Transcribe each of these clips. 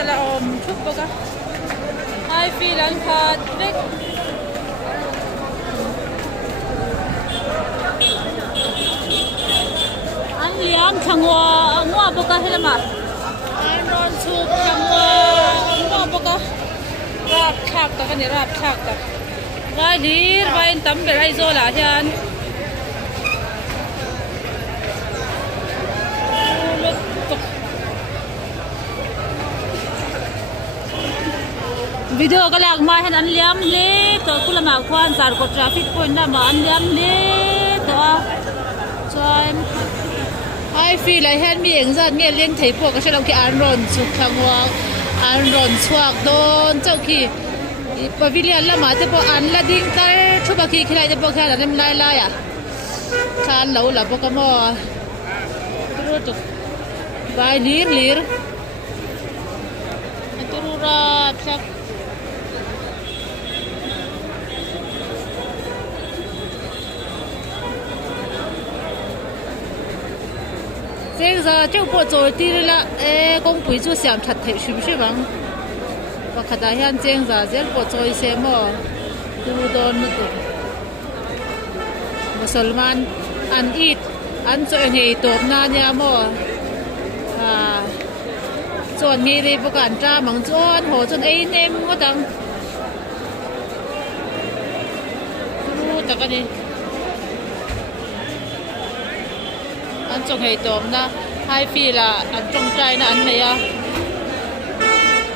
จะละอมชุบปะกะไฮฟีลันขาดเล็กอันเลี้ยงชังวางัวปะกะเห็นไหมอันนอนชุบชังวางัวปะกะราบชักตะกันเนี่ยราบชักตะว่าดีว่าอินตั้มเป็นไรโซล่ะเชียนวิดีโอก็แลกมาให้อันเลี้ยมเล็กตัวคุณละมาควันสารกดทราฟิกพอยต์นะมาอันเลี้ยมเล็กตัวช่วยไอ้ฟีไรเห็นมีเองสัตว์มีเลี้ยงไถพวกก็ใช่เราขี้อันร้อนสุดทางว่าอันร้อนสวกโดนเจ้าขี้ปวิเลียนละมาแต่พออันละดิ้งใจทุบขี้ขี้ไรจะพอแค่นั้นไล่ไล่อ่ะคานเหลาละพวกก็มอรู้จุกใบลีร์ลีร์อันตุรุราชัก这个就不做地了，公贵就想吃腿是不是嘛？我看到像这样子，这不做一些么，都多么多。มุสลิมอันอีดอันส่วนเหตุตัวนาเนี่ย么ส่วนนี้เลยประกันจ้ามังจวนโหจนไอ้เนมก็ตังรู้แต่กันนี่อันจงเหตุตัวนะให้ฟีละอันจงใจนะอันไหนอ่ะ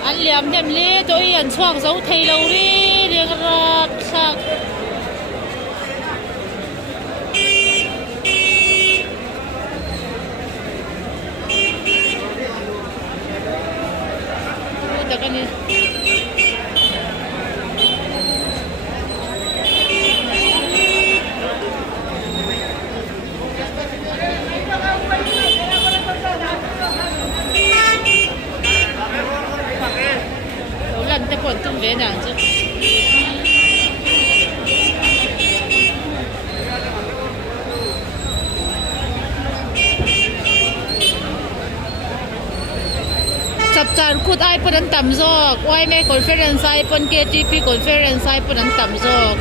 อันเหลี่ยมเต็มเลยตัวอันช่วงเสาไทยเราเรียกรับสักแต่กันนี่แต่ผลตุ้มเวน่ะจ้ะจับจานคุดไอ้ปนันต่ำจอกไว้แม่คอนเฟอเรนซ์ไอ้ปนเกจีพีคอนเฟอเรนซ์ไอ้ปนันต่ำจอก